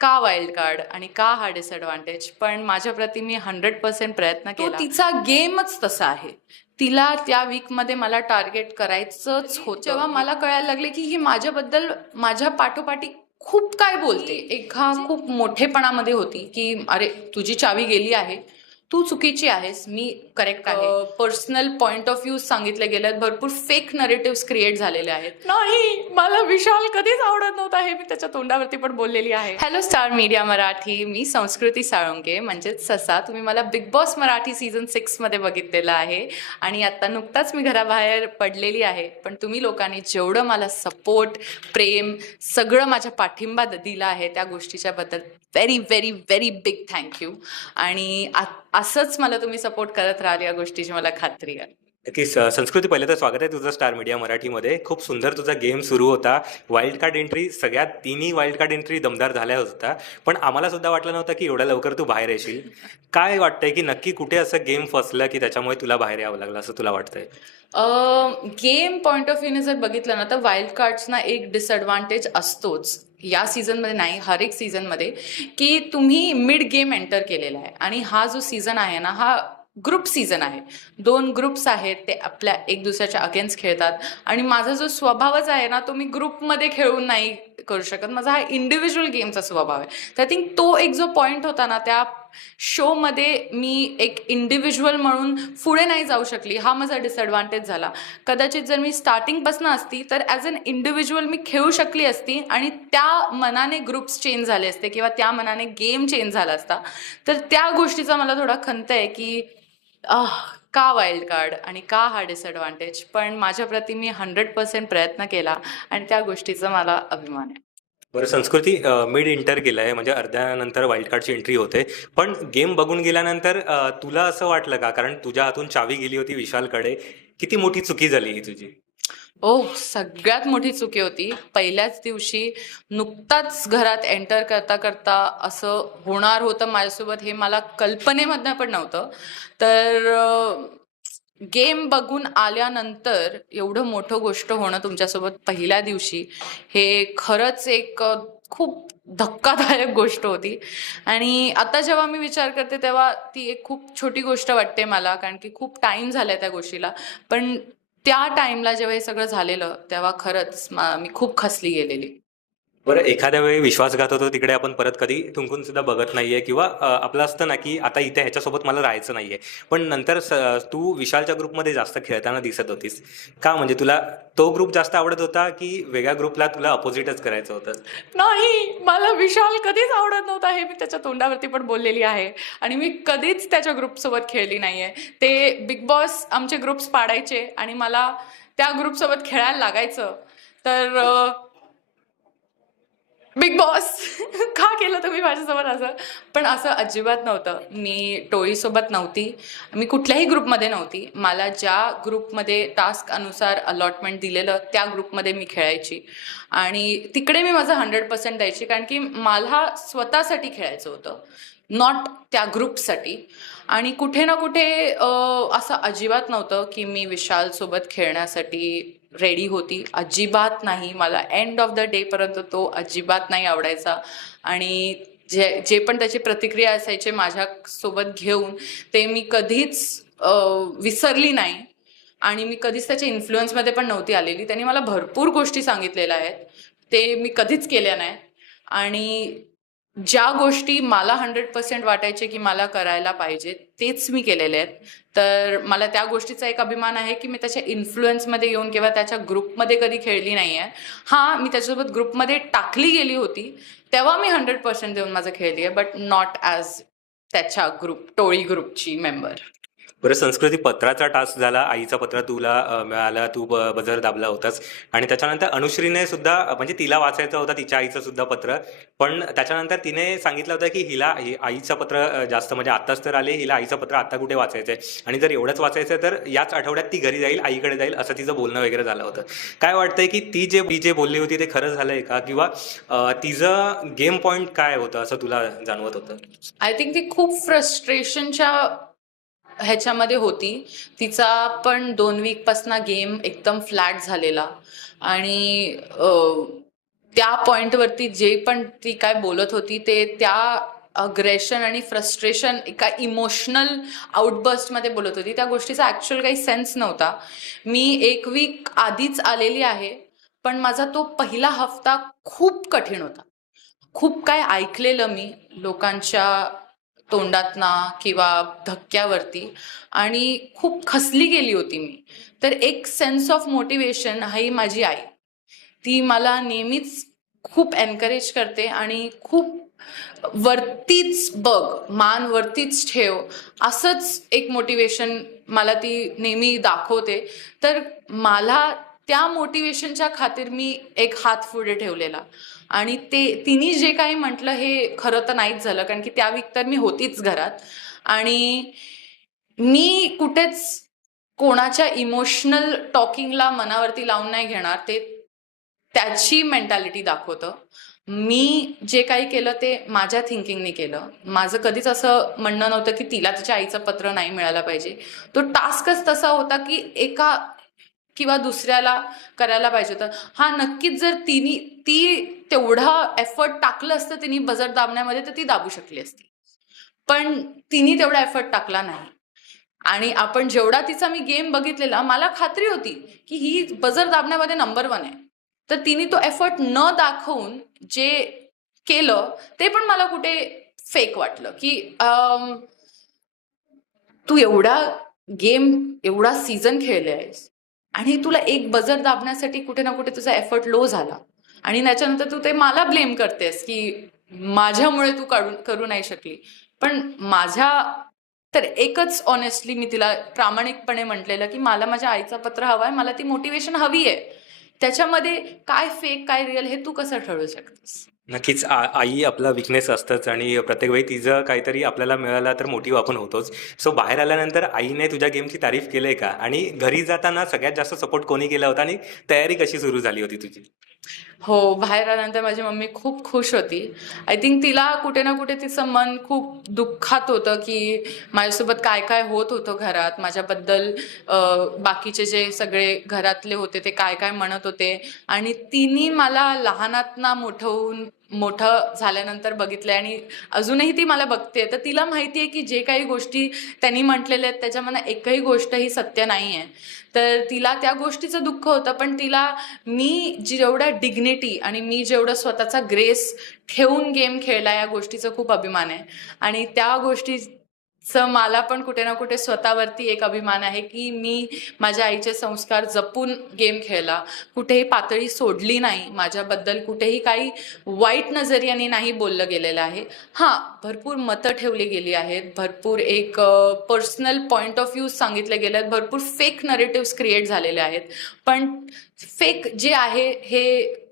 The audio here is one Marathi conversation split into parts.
का वाईल्ड कार्ड आणि का हा डिसएडव्हान्टेज, पण माझ्या प्रती मी 100% प्रयत्न केला. तो तिचा गेमच तसा आहे. तिला त्या वीकमध्ये मला टार्गेट करायचंच होतं. जेव्हा मला कळायला लागले की ही माझ्याबद्दल माझ्या पाठोपाठी खूप काय बोलते, एका खूप मोठेपणामध्ये होती की अरे तुझी चावी गेली आहे, तू चुकीची आहेस, मी करेक्ट आहे. पर्सनल पॉइंट ऑफ व्ह्यू सांगितले गेले, भरपूर फेक नरेटिव्ह क्रिएट झालेले आहेत. नाही, मला विशाल कधीच आवडत नव्हता, हे मी त्याच्या तोंडावरती पण बोललेली आहे. हॅलो स्टार मीडिया मराठी, मी संस्कृती साळुंके म्हणजेच ससा. तुम्ही मला बिग बॉस मराठी सीझन 6 मध्ये बघितलेलं आहे आणि आता नुकताच मी घराबाहेर पडलेली आहे. पण तुम्ही लोकांनी जेवढं मला सपोर्ट, प्रेम, सगळं माझ्या पाठिंबा दिला आहे त्या गोष्टीच्या बद्दल very very very big thank you. आणि असंच मला तुम्ही सपोर्ट करत राहाल या गोष्टीची मला खात्री आहे. नक्कीच. संस्कृती, पहिलं तर स्वागत आहे तुझं स्टार मीडिया मराठीमध्ये. खूप सुंदर तुझा गेम सुरू होता. वाईल्ड कार्ड एंट्री, सगळ्यात तिन्ही वाईल्ड कार्ड एंट्री दमदार झाल्या होत्या, पण आम्हाला सुद्धा वाटलं नव्हतं की एवढ्या लवकर तू बाहेर येशील. काय वाटतंय की नक्की कुठे असं गेम फसलं की त्याच्यामुळे तुला बाहेर यावं लागलं असं तुला वाटतंय? गेम पॉइंट ऑफ व्ह्यूने जर बघितलं ना, तर वाईल्ड कार्ड्सना एक डिसएडव्हान्टेज असतोच या सीझनमध्ये, नाही हर एक सीझनमध्ये, की तुम्ही मिड गेम एंटर केलेला आहे. आणि हा जो सीझन आहे ना, हा ग्रुप सीझन आहे. 2 ग्रुप्स आहेत, ते आपल्या एक दुसऱ्याच्या अगेन्स्ट खेळतात. आणि माझा जो स्वभावच आहे ना, तो मी ग्रुपमध्ये खेळून नाही करू शकत. माझा हा इंडिव्हिज्युअल गेमचा स्वभाव आहे. तर आय थिंक तो एक जो पॉईंट होता ना, त्या शोमध्ये मी एक इंडिव्हिज्युअल म्हणून पुढे नाही जाऊ शकली, हा माझा डिसएडव्हान्टेज झाला. कदाचित जर मी स्टार्टिंगपासून असती तर ॲज अन इंडिव्हिज्युअल मी खेळू शकली असती आणि त्या मनाने ग्रुप्स चेंज झाले असते किंवा त्या मनाने गेम चेंज झाला असता. तर त्या गोष्टीचा मला थोडा खंत आहे की का वाईल्ड कार्ड आणि का हा डिसएडव्हान्टेज, पण माझ्या प्रती मी 100% प्रयत्न केला आणि त्या गोष्टीचा मला अभिमान आहे. बरं संस्कृती, मिड इंटर केलंय म्हणजे अर्ध्यानंतर वाईल्ड कार्डची एंट्री होते, पण गेम बघून गेल्यानंतर तुला असं वाटलं का, कारण तुझ्या हातून चावी गेली होती विशालकडे, किती मोठी चुकी झाली ही तुझी? सगळ्यात मोठी चुकी होती. पहिल्याच दिवशी नुकताच घरात एंटर करता करता असं होणार होतं माझ्यासोबत, हे मला कल्पनेमधनं पण नव्हतं. तर गेम बघून आल्यानंतर एवढं मोठं गोष्ट होणं तुमच्यासोबत पहिल्या दिवशी, हे खरंच एक खूप धक्कादायक गोष्ट होती. आणि आता जेव्हा मी विचार करते तेव्हा ती एक खूप छोटी गोष्ट वाटते मला, कारण की खूप टाईम झालाय त्या गोष्टीला. पण त्या टाईमला जेव्हा हे सगळं झालेलं तेव्हा खरंच मी खूप खचली गेलेली. बरं, एखाद्या वेळी विश्वासघात होतो तिकडे आपण परत कधी थुंकून सुद्धा बघत नाहीये, किंवा आपलं असतं ना की आता इथे ह्याच्यासोबत मला राहायचं नाहीये, पण नंतर तू विशालच्या ग्रुपमध्ये जास्त खेळताना दिसत होतीस. का, म्हणजे तुला तो ग्रुप जास्त आवडत होता की वेगळ्या ग्रुपला तुला अपोजिटच करायचं होतं? नाही, मला विशाल कधीच आवडत नव्हता, हे मी त्याच्या तोंडावरती पण बोललेली आहे. आणि मी कधीच त्याच्या ग्रुपसोबत खेळली नाहीये. ते बिग बॉस आमचे ग्रुप्स पाडायचे आणि मला त्या ग्रुपसोबत खेळायला लागायचं. तर बिग बॉस का केलं तुम्ही माझ्यासोबत असं? पण असं अजिबात नव्हतं. मी टोळीसोबत नव्हती, मी कुठल्याही ग्रुपमध्ये नव्हती. मला ज्या ग्रुपमध्ये टास्क अनुसार अलॉटमेंट दिलेलं त्या ग्रुपमध्ये मी खेळायची आणि तिकडे मी माझं 100% द्यायची, कारण की मला स्वतःसाठी खेळायचं होतं, नॉट त्या ग्रुपसाठी. आणि कुठे ना कुठे असं अजिबात नव्हतं की मी विशालसोबत खेळण्यासाठी रेडी होती, अजिबात नाही. मला एंड ऑफ द डे पर्यंत तो अजिबात नाही आवडायचा. आणि जे जे पण त्याची प्रतिक्रिया असायचे माझ्यासोबत घेऊन, ते मी कधीच विसरली नाही. आणि मी कधीच त्याच्या इन्फ्लुएन्समध्ये पण नव्हती आलेली. त्यांनी मला भरपूर गोष्टी सांगितलेल्या आहेत, ते मी कधीच केल्या नाही. आणि ज्या गोष्टी मला 100% वाटायचे की मला करायला पाहिजे, तेच मी केलेले आहेत. तर मला त्या गोष्टीचा एक अभिमान आहे की मी त्याच्या इन्फ्लुएन्समध्ये येऊन किंवा त्याच्या ग्रुपमध्ये कधी खेळली नाही आहे. हां, मी त्याच्यासोबत ग्रुपमध्ये टाकली गेली होती, तेव्हा मी 100% देऊन माझं खेळली आहे, बट नॉट ॲज त्याच्या टोळी ग्रुपची मेंबर. बरं संस्कृती, पत्राचा टास्क झाला, आईचा पत्र तुला मिळाला, तू बजर दाबला होतास, आणि त्याच्यानंतर अनुश्रीने सुद्धा म्हणजे तिला वाचायचं होतं तिच्या आईचं सुद्धा पत्र, पण त्याच्यानंतर तिने सांगितलं होतं की हिला आईचं पत्र जास्त म्हणजे आत्ताच तर आले, हिला आईचं पत्र आत्ता कुठे वाचायचं आहे, आणि जर एवढंच वाचायचं आहे तर याच आठवड्यात ती घरी जाईल, आईकडे जाईल, असं तिचं बोलणं वगैरे झालं होतं. काय वाटतंय की ती जे बोलली होती ते खरं झालंय का, किंवा तिचं गेम पॉईंट काय होतं असं तुला जाणवत होतं? आय थिंक ती खूप फ्रस्ट्रेशनच्या ह्याच्यामध्ये होती. तिचा पण 2 वीकपासनं गेम एकदम फ्लॅट झालेला. आणि त्या पॉइंटवरती जे पण ती काय बोलत होती ते त्या अग्रेशन आणि फ्रस्ट्रेशन एका इमोशनल आउटबर्स्टमध्ये बोलत होती. त्या गोष्टीचा ॲक्च्युअल काही सेन्स नव्हता. मी 1 वीक आधीच आलेली आहे, पण माझा तो पहिला हफ्ता खूप कठीण होता. खूप काय ऐकलेलं मी लोकांच्या तोंडातनं किंवा धक्क्यावरती आणि खूप खचली गेली होती मी. तर एक सेन्स ऑफ मोटिवेशन ही माझी आई. ती मला नेहमीच खूप एनकरेज करते आणि खूप वरतीच बघ, मान वरतीच ठेव, असंच एक मोटिवेशन मला ती नेहमी दाखवते. तर मला त्या मोटिवेशनच्या खातीर मी एक हात पुढे ठेवलेला आणि तिने जे काही म्हटलं हे खरं तर नाहीच झालं, कारण की त्या वीक तर मी होतीच घरात आणि मी कुठेच कोणाच्या इमोशनल टॉकिंगला मनावरती लावून नाही घेणार. ते त्याची मेंटॅलिटी दाखवतं. मी जे काही केलं ते माझ्या थिंकिंगने केलं. माझं कधीच असं म्हणणं नव्हतं की तिला तिच्या आईचं पत्र नाही मिळालं पाहिजे. तो टास्कच तसा होता की एका किंवा दुसऱ्याला करायला पाहिजे होतं. हां, नक्कीच जर ती तेवढा एफर्ट टाकलं असतं तिने बझर दाबण्यामध्ये तर ती दाबू शकली असती. पण तिने तेवढा एफर्ट टाकला नाही. आणि आपण जेवढा तिचा मी गेम बघितलेला मला खात्री होती की ही बझर दाबण्यामध्ये नंबर 1 आहे. तर तिने तो एफर्ट न दाखवून जे केलं ते पण मला कुठे फेक वाटलं की तू एवढा सीझन खेळले आहेस आणि तुला एक बझर दाबण्यासाठी कुठे ना कुठे तुझा एफर्ट लो झाला आणि त्याच्यानंतर तू ते मला ब्लेम करतेस की माझ्यामुळे तू करू नाही शकली. पण तर एकच ऑनेस्टली मी तिला प्रामाणिकपणे म्हटलेलं की मला माझ्या आईचा पत्र हवाय, मला ती मोटिवेशन हवी आहे. त्याच्यामध्ये काय फेक काय रिअल हे तू कसं ठरवू शकतेस? नक्कीच आई आपला विकनेस असतंच आणि प्रत्येक वेळी तिचं काहीतरी आपल्याला मिळालं तर मोटिव्ह आपण होतोच. सो बाहेर आल्यानंतर आईने तुझ्या गेमची तारीफ केली आहे का? आणि घरी जाताना सगळ्यात जास्त सपोर्ट कोणी केला होता आणि तयारी कशी सुरू झाली होती तुझी? हो, बाहेर आल्यानंतर माझी मम्मी खूप खुश होती. आय थिंक तिला कुठे ना कुठे तिचं मन खूप दुःखात होतं, की माझ्यासोबत काय-काय होत होतं घरात. माझ्याबद्दल बाकीचे जे सगळे घरातले होते ते काय-काय म्हणत होते आणि तिने मला लहानातना मोठं झाल्यानंतर बघितलंय आणि अजूनही ती मला बघते. तर तिला माहिती आहे, की जे काही गोष्टी त्यांनी म्हटलेल्या आहेत त्याच्यामधनं एकही गोष्ट ही सत्य नाही आहे. तर तिला त्या गोष्टीचं दुःख होतं, पण तिला मी जेवढा डिग्निटी आणि मी जेवढं स्वतःचा ग्रेस ठेवून गेम खेळला या गोष्टीचा खूप अभिमान आहे आणि त्या गोष्टीचं मला पण कुठे ना कुठे स्वतःवरती एक अभिमान आहे की मी माझ्या आईचे संस्कार जपून गेम खेळला. कुठेही पातळी सोडली नाही. माझ्याबद्दल कुठेही काही वाईट नजरियाने नाही बोललं गेलेलं आहे. हां, भरपूर मतं ठेवली गेली आहेत. भरपूर एक पर्सनल पॉइंट ऑफ व्ह्यूज सांगितले गेले आहेत. भरपूर फेक नरेटिव्हज क्रिएट झालेले आहेत. पण फेक जे आहे हे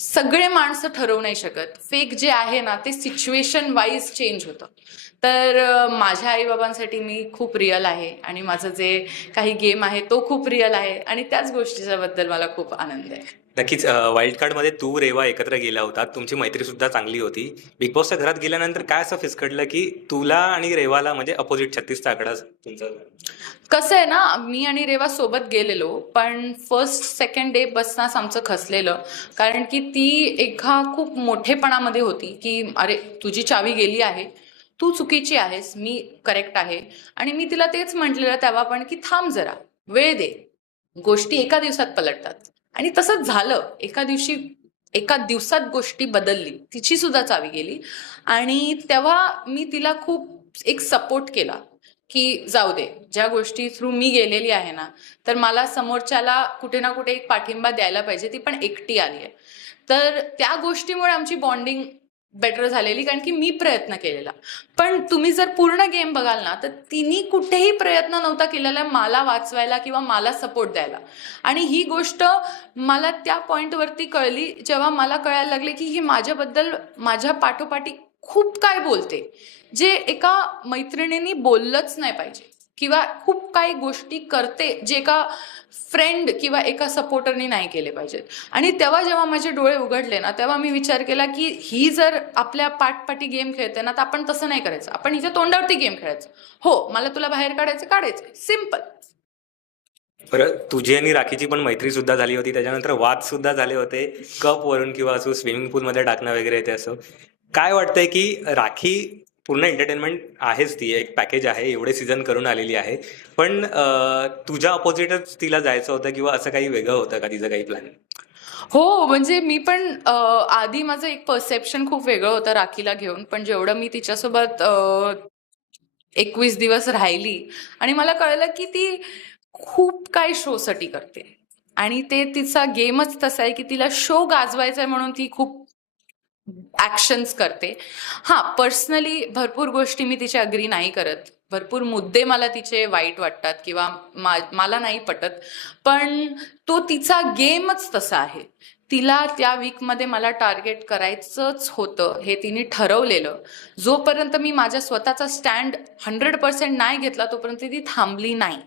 सगळे माणसं ठरवू नाही शकत. फेक जे आहे ना ते सिच्युएशन वाईज चेंज होतं. तर माझ्या आईबाबांसाठी मी खूप रिअल आहे आणि माझं जे काही गेम आहे तो खूप रिअल आहे आणि त्याच गोष्टीच्या बद्दल मला खूप आनंद आहे. नक्कीच वाईल्ड कार्डमध्ये तू रेवा एकत्र गेला होता. तुमची मैत्री सुद्धा चांगली होती. बिग बॉसच्या घरात गेल्यानंतर काय असं फिसकटलं की तुला आणि रेवाला म्हणजे अपोजिट 36चा आकडा तुमचं? कसं आहे ना, मी आणि रेवा सोबत गेलेलो, पण फर्स्ट सेकंड डे बसनाच आमचं खचलेलं. कारण की ती एका खूप मोठेपणामध्ये होती की अरे तुझी चावी गेली आहे, तू चुकीची आहेस, मी करेक्ट आहे. आणि मी तिला तेच म्हटलेलं तेव्हा पण की थांब जरा, वेळ दे, गोष्टी एका दिवसात पलटतात. आणि तसंच झालं. एका दिवसात गोष्टी बदलली, तिची सुद्धा चावी गेली. आणि तेव्हा मी तिला खूप एक सपोर्ट केला की जाऊ दे, ज्या गोष्टी थ्रू मी गेलेली आहे ना, तर मला समोरच्याला कुठे ना कुठे एक पाठिंबा द्यायला पाहिजे. ती पण एकटी आली आहे. तर त्या गोष्टीमुळे आमची बॉन्डिंग बेटर झालेली, कारण की मी प्रयत्न केलेला. पण तुम्ही जर पूर्ण गेम बघाल ना, तर तिने कुठेही प्रयत्न नव्हता केलेला मला वाचवायला किंवा मला सपोर्ट द्यायला. आणि ही गोष्ट मला त्या पॉईंटवरती कळली, जेव्हा मला कळायला लागले की ही माझ्याबद्दल माझ्या पाठोपाठी खूप काय बोलते, जे एका मैत्रिणीने बोललंच नाही पाहिजे किंवा खूप काही गोष्टी करते जे एका फ्रेंड किंवा एका सपोर्टरनी नाही केले पाहिजेत. आणि तेव्हा जेव्हा माझे डोळे उघडले ना, तेव्हा मी विचार केला की ही जर आपल्या पाठपाठी गेम खेळते ना, तर आपण तसं नाही करायचं. आपण हिच्या तोंडावरती गेम खेळायचं. हो, मला तुला बाहेर काढायचं, सिम्पल. बरं, तुझी आणि राखीची पण मैत्री सुद्धा झाली होती, त्याच्यानंतर वाद सुद्धा झाले होते कप वरून किंवा असो स्विमिंग पूलमध्ये टाकणं वगैरे ते असं. काय वाटतंय की राखी पूर्ण एंटरटेनमेंट आहेच, ती एक पॅकेज आहे, एवढे सीझन करून आलेली आहे, पण तुझ्या अपोजिटच तिला जायचं होतं किंवा असं काही वेगळं होतं का तिचं काही प्लॅन? हो, म्हणजे मी पण आधी माझं एक परसेप्शन खूप वेगळं होतं राखीला घेऊन, पण जेवढं मी तिच्यासोबत 21 दिवस राहिली आणि मला कळलं की ती खूप काही शोसाठी करते आणि ते तिचा गेमच तसा आहे की तिला शो गाजवायचा आहे म्हणून ती खूप ऍक्शन्स करते. हां, पर्सनली भरपूर गोष्टी मी तिचे अग्री नाही करत. भरपूर मुद्दे मला तिचे वाईट वाटतात किंवा मला नाही पटत. पण तो तिचा गेमच तसा आहे. तिला त्या वीकमध्ये मला टार्गेट करायचंच होतं हे तिने ठरवलेलं. जोपर्यंत मी माझ्या स्वतःचा स्टँड 100% नाही घेतला तोपर्यंत ती थांबली नाही.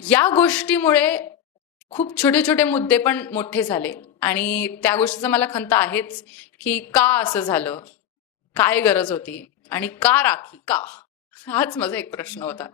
या गोष्टीमुळे खूप छोटे छोटे मुद्दे पण मोठे झाले आणि त्या गोष्टीचा मला खंत आहेच की का असं झालं, काय गरज होती आणि का राखी, का? हाच माझा एक प्रश्न होता.